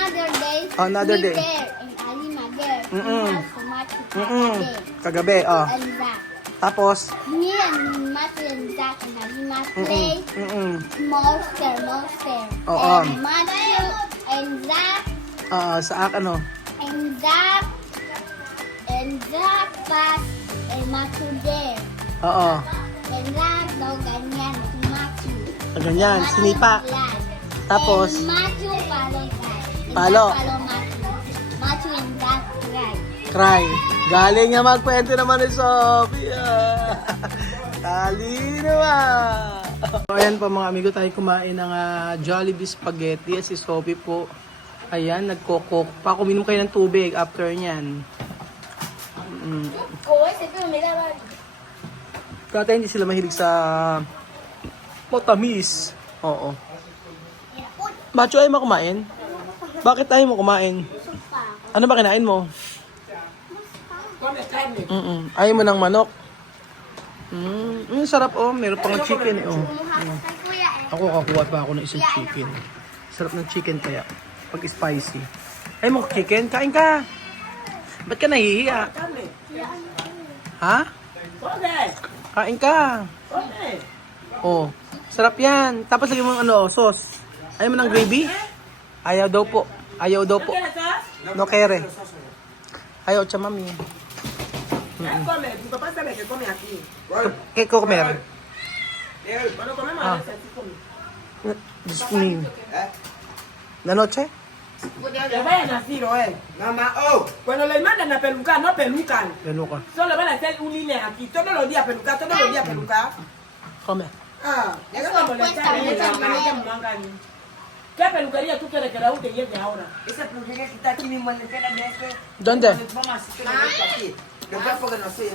Another day. Another me day. There, and Alima there. Mm-mm. We have so much Kagabi. Kagabi, oh. And Zach. Tapos, Me and Matthew and Zach and Alima play monster. Oo. And Matthew and Zach Sa and Zach pass and Matthew there. Oo. And Zach daw ganyan si Matthew. Ganyan, Matthew sinipa. glad. Tapos, And Matthew follow Zach. And Palo. Zach follow Matthew. Matthew and Zach cry. cry. Galing nga magkwento naman ni Sophia. Talino ah. So, ayan po mga amigo, tayo kumain ng Jollibee Spaghetti. Si Sophie po, ayan, nagkokok pa. Kuminom kayo ng tubig after nyan. Kata hindi sila mahilig sa matamis. Oo. Macho, ayaw mo kumain? Bakit ayaw mo kumain? Ano ba kinain mo? Ayaw mo ng manok? Sarap oh. Meron pang chicken eh oh. Ako kakuha pa ako ng isang chicken. Sarap ng chicken kaya. Pag spicy. Ayaw mo chicken? Kain ka. Ba't ka nahihiya? Ha? Kain ka. Oh. Sarap yan. Tapos lagyan mo ng sauce. Ayaw mo ng gravy? Ayaw daw po. Ayaw daw po. No kere. Ayaw cha mami. ¿Qué comer? ¿La noche? Le vayan a decir, mamá, cuando le mandan a pelucar, no pelucan. Peluca. Solo van a hacer un línea aquí, todos los días pelucar, todos los días pelucar. Come. Eso es como le echan. ¿Qué peluquería tú quieres que Raúl te lleve ahora? Esa peluquería que está aquí mismo en la esquina de este. ¿Dónde? Vamos a hacer aquí. Después porque no sé.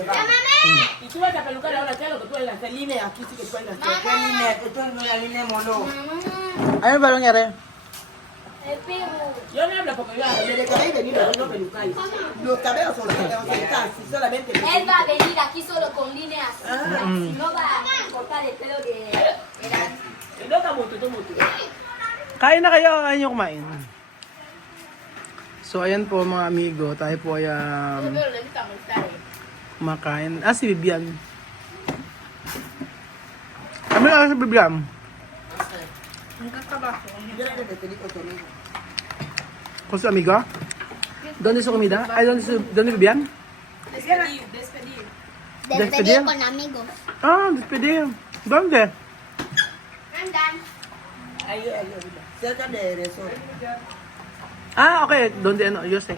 Y tú vas a pelucar ahora, ¿qué es lo que tú vas a hacer? Línea aquí, sí que tú vas a hacer. ¿Qué línea? Esto es una línea de mono. Ano ba nangyari? Yo no hablo porque yo desde que ahí venir no pelucar. Los cabellos son así, solamente. Él va a venir aquí solo con líneas. Si no va a cortar el pelo de Eran. No está mucho, está mucho. Kain na kayo, ayaw nyo kumain. So, ayan po mga amigo, tayo po ay kumakain. Si Bibian. Kami na si Bibian. ¿Con su amiga? ¿Dónde es su comida? ¿Dónde Bibian? Despedir con amigos. Despedir. ¿Dónde? Andan. Ahí, cerca de eso. Okay. ¿Dónde? Yo sé.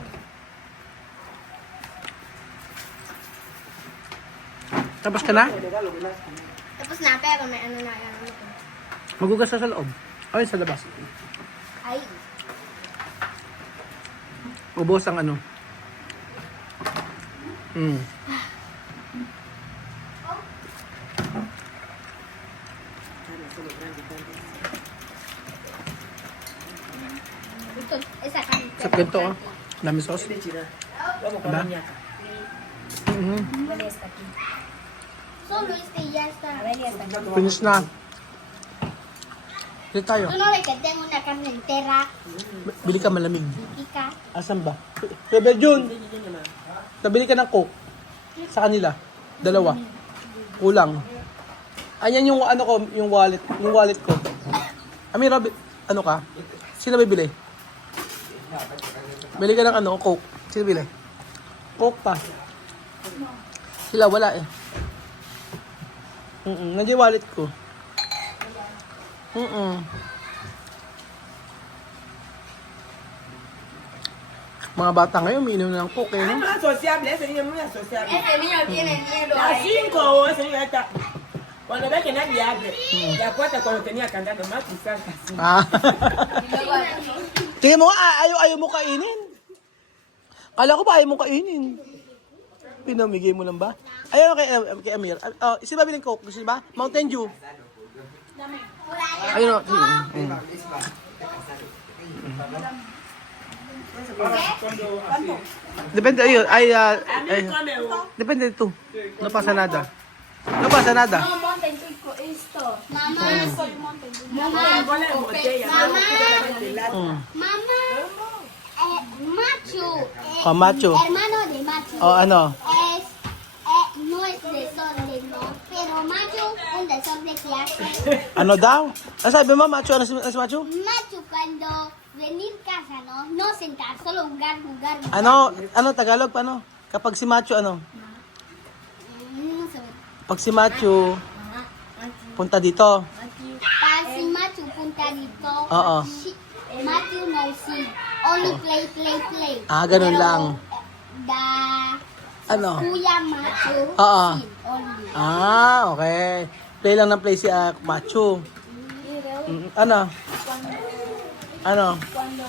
Tapos ka na? Tapos na, pero may ano na yan. Magugas ka sa loob. Ay, sa labas. Ay. Ubos ang ano. Esa kami. Sa ganito oh. Dami sauce. Vamos con ¿Va? mañana. Solo este ya está. Finish na. Dito tayo. Tú no ves que tengo una carne entera. Bili ka malamig. Pica. Asan ba? Bebe Jun! Nabili ka ng Coke. Sa kanila. 2. Kulang. Ayan yung ano ko, yung wallet ko. Amira, ano ka? Sino bibili? Bili ka ng Coke. Sino bibili? Coke pa. Sila wala eh. Nandiyan yung wallet ko. Mga bata ngayon, umiinom na ng Coke eh. Es muy asociable, ese niño es muy asociable. Ese niño tiene miedo. Las 5, ese niño ya está. Cuando ve que nadie abre, la cuarta cuando tenía candado más quizás así. Tingnan mo nga, ayaw mo kainin. Kala ko ba ayaw mo kainin? Pinamigay mo lang ba? Ayaw kay Amir. Isa ba biling Coke? Gusto ba? Mountain Dew. Ayun o. Depende ayun. Depende ito. No pasa nada. No pasa nada. No monten tu esto. Mamá. Mamá, Mamá. Machu. Oh, Machu. Hermano de Machu. Oh, ano? No es desorden, no. Pero Machu, un desorden que hace. Ano daw? Ano sabi mo, Machu? Ano si Machu? Machu cuando venir casa, no. No sentar, solo jugar. Ano, Tagalog, paano? Kapag si Machu, ano? No sé. Pag si Machu, punta dito. Pag si Machu punta dito. Oo. Machu no see. Only play. Ah, ganun Pero, lang. Ano? Kuya Machu. Oo. See only. Ah, okay. Play lang ng play si Machu. Ano? Ano? Cuando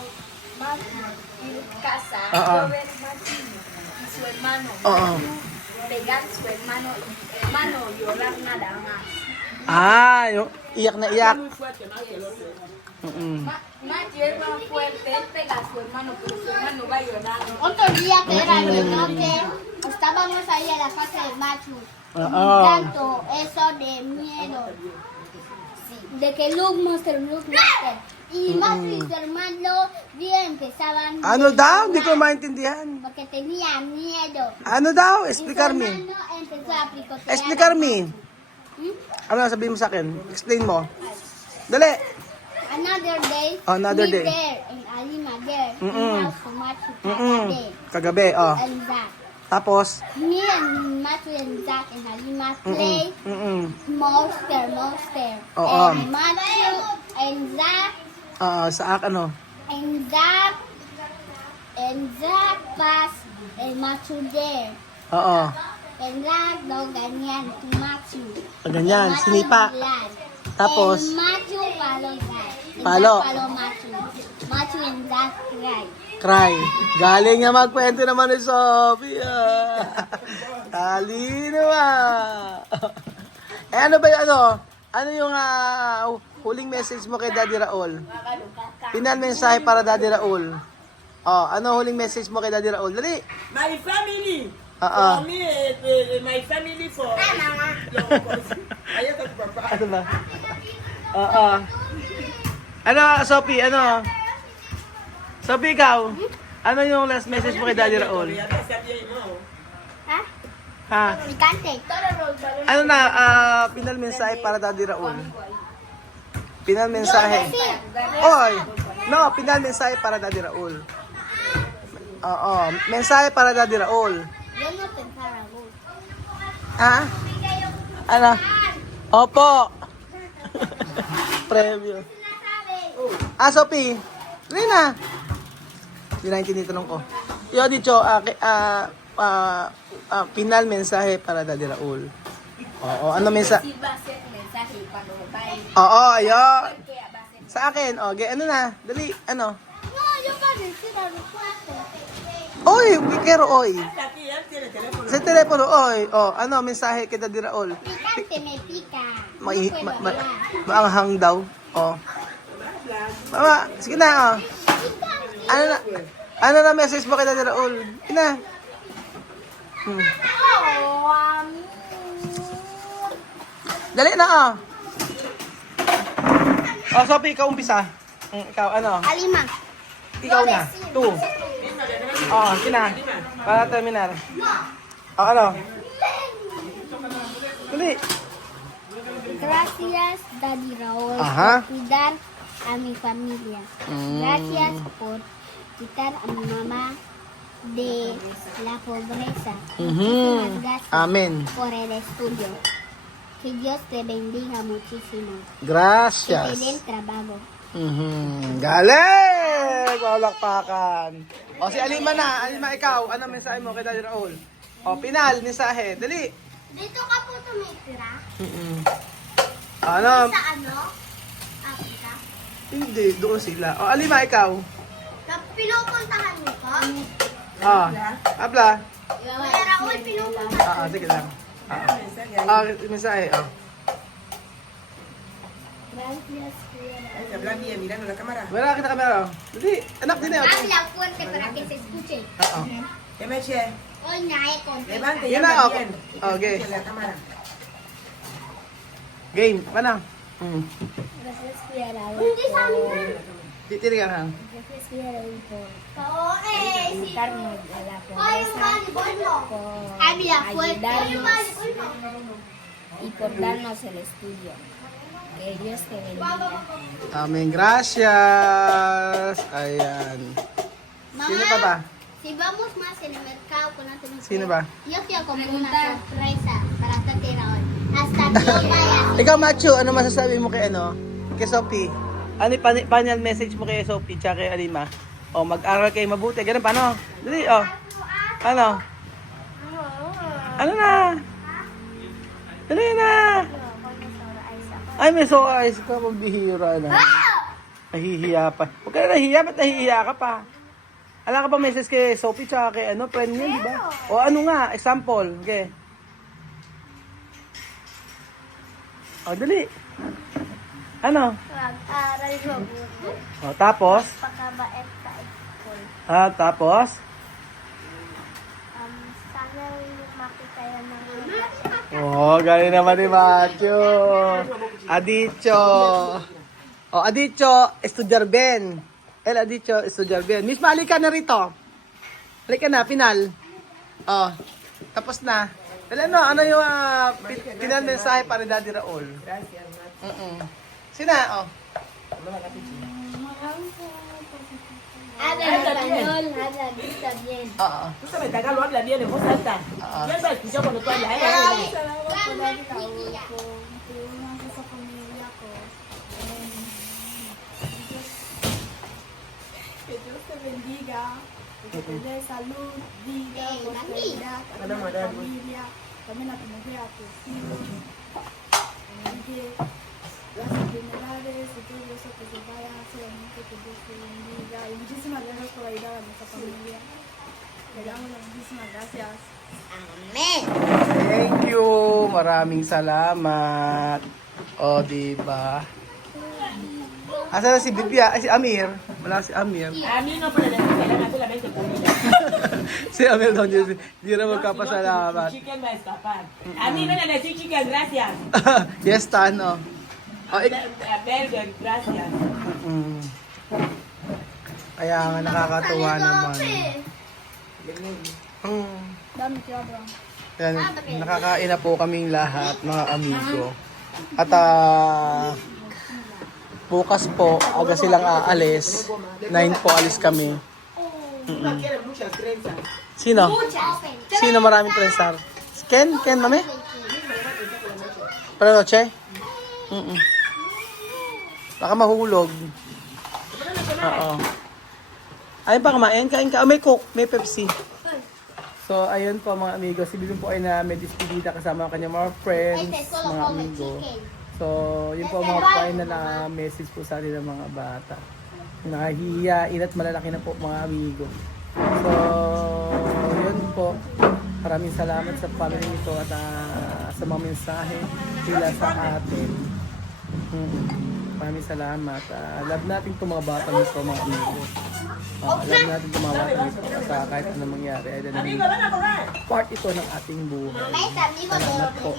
Machu en casa, Ah, ah. yo ver Machu y su hermano Oo. pegar su hermano y hermano llorar nada más. Ah, yung iyak na iyak. Machu es más fuerte, él pega a su hermano, pero su hermano va llorando. Otro día que era de noche, estábamos ahí en la casa de Machu. Oo. Tanto eso de miedo. De que Luke Monster. Y Machu y su hermano bien empezaban. Ano daw? Hindi ko maintindihan. Porque tenía miedo. Ano daw? Y su Explicar me. hermano empezó a picotear. Explicar me. ¿Mm? Ano sabihin mo sa akin? Explain mo. Dali. Another day. Another me day. there in Alima there. Mm-mm. In house to Machu Mm-mm. Kagabi, oh. and Zach. Tapos? Me and Machu and Zach and Alima play monster. Oo. And Machu and Zach Sa ano? and Zach pass and Machu there. Oo. And Zach daw ganyan to Machu. Ganyan, Machu sinipa. glad. Tapos? And Machu follow Zach. And Follow. Zach follow Machu. Machu and Zach cry. Cry. Galing nga magkwento naman ni Sophia. Talino ano ba yung ano? Ano yung huling message mo kay Daddy Raul? Final mensahe para Daddy Raul. Oh, ano huling message mo kay Daddy Raul? Dali. My family. Oo. For me, my family for... Ayaw ka papa. Ano ba? Oo. Ano, Sophie, ano? Sophie, ikaw? Ano yung last message mo kay Daddy Raul? Ha? Ha? Picante. Ano na, final mensahe para Daddy Raul? Final mensahe. Oy! No, final mensahe para Daddy Raul. Oo, mensahe para Daddy Raul. Yo no pensaba algo. Ha? Ano? Opo. Preview. Sophie. Rina. Hindi na yung tinitanong ko. Yo, dicho, final mensahe para Daddy Raul. Oo, ano mensahe? Sí va a ser mensaje cuando vaya. Oo, ayun. Que va a ser Sa akin, ano na, dali, ano? No, yo voy a decir algo fuerte. Oy, wikero, oy. Aquí, él tiene teléfono. Sa telepono, oy. Oh, ano, mensahe kay Daddy Raul? Picante me pica. Mai, No puedo hablar. maanghang daw. Oh. Mama, sige na, oh. Ano na message mo kay Daddy Raul? Ina. Oh, Dali na, oh. Oh, Sophie, ikaw umpisa. Ikaw, ano? Alima. Ikaw na. 2. Oh, sina. Para terminar. Oh, ano? Dali. Gracias, Daddy Raúl, Ajá. por cuidar a mi familia. Gracias por quitar a mi mamá de la pobreza. Muchísimas gracias Amen. por el estudio. Que Dios te bendiga muchísimo. Que te Gracias. den trabajo. Galing! Palakpakan. O, si Alima na. Alima, ikaw. Ano mensahe mo kay Daddy Raul? O, pinal, mensahe. Dali. Dito ka po tumitira? Ano? Sa ano? Africa? Hindi, doon sila. O, Alima, ikaw. Pinupuntahan mo ko? Habla. Kuya Raúl, pinupuntahan. Sige lang. Mensahe. Gracias, Kuya Raúl. Habla bien, mirando la cámara. Wala kita kamera. Dali, anak din eh. Habla fuerte para que se escuche. Oo. ¿Qué me eché? Hoy nae contenta. Levante y Yan na, habla okay. bien. Okay. Escuche la cámara. Game, paano? Gracias, Kuya Raúl. Hindi sa amin. Titiringan ha. Invitarnos a la pobreza por ayudarnos y por darnos el estudio. Que Dios te bendiga. Aming gracias. Ayan. Sino pa ba? Si vamos más en el mercado con otro Sino ba? Yo quiero comer una sorpresa para Tati Raúl. Hasta que yo vaya. Ikaw, Machu, ano masasabi mo kay ano? Kay Sophie? Ano yung final message mo kay Sophie tsaka kay Alima? O, mag-aral kayo mabuti. Ganun, paano? Dali, o. Ano? Ano na? Dali na. Ay, may so eyes ka. Pambihira na. Nahihiya pa. Huwag ka na nahihiya. Ba't nahihiya ka pa? Alam ka pa message kay Sophie tsaka kay ano, friend niya, di ba? O ano nga, example. Okay. O, dali. Ano? Mag-aral mabuti. O, tapos? Pakabait sa school. Tapos? Sana makita yan ng Galing naman ni Macho. Adicho. Adicho, estudyar Ben. Adicho, estudyar Ben. Miss, mali ka na rito. Halika na, final. Tapos na. Ano yung final mensahe para ni Daddy Raul? Sina, Habla español, habla está bien. Tú sabes, Tagalog habla bien en voz alta. Yo lo escuché cuando tú hablas. Que Dios te bendiga, que te dé salud, vida, prosperidad a tu familia, también a tu mujer, a tus hijos. Y que las enfermedades y todo eso que se vaya solamente que Dios te bendiga. Y muchísimas gracias por ayudar a nuestra familia. Le damos las muchísimas gracias. Amen. Thank you. Maraming salamat. Diba? Asa na si Bibia? Ay, si Amir. Wala si Amir. A mí no puede decir que le solamente comida. Si Amir daw di na magkapasalamat. Chicken va a escapar. A mí ven a decir chicken, gracias. Yes, Tano. Burger, gracias. Kaya nga nakakatuwa naman. Dame teatro. Yan, nakakain na po kaming lahat, mga amigo. At bukas po, aga silang aalis. 9 po alis kami. Quiere muchas trenzas. Sino? Sino maraming prensar? Ken? Ken, mami? Para noche? Baka mahulog. Oo. Ayun pa kumain. Kain ka. May Coke. May Pepsi. So, ayun po mga amigo. Si Bibin po ay na may despedida kasama ang kanyang mga friends, mga amigo. So, yun po mga final na message po sa atin ng mga bata. Nakahihiyain at malalaki na po mga amigo. So, yun po. Maraming salamat sa family nito at sa mga mensahe nila sa atin. Maraming salamat. Love natin itong mga bata nito mga amigo. Love natin itong mga bata nito sa kahit anong mangyari. Ay dahil part ito ng ating buhay. Salamat po.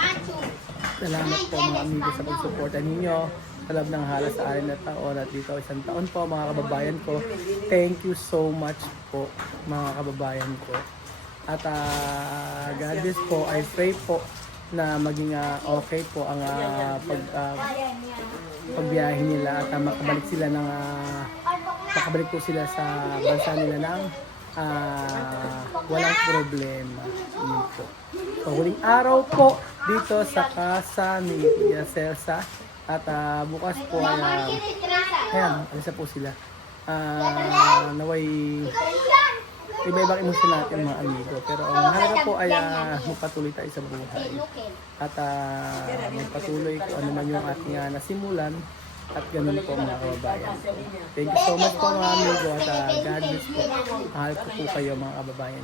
Salamat po mga amigo sa pagsuporta ninyo sa loob ng halos 6 na taon at dito 1 taon po mga kababayan ko. Thank you so much po mga kababayan ko. At God bless po, I pray po na maging okay po ang pagbiyahe nila at makabalik sila ng makabalik po sila sa bansa nila ng walang problema. Yun po. So, huling araw po dito sa casa ni Tia Celsa at bukas po ay ayan, alisa po sila. Naway iba-ibang emosyon natin mga amigo. Pero ang mahalaga po ay magpatuloy tayo sa buhay. At magpatuloy kung ano man yung ating nasimulan. At ganun po mga kababayan. Thank you so much po mga amigo. At God bless po. Mahal ko po kayo mga kababayan.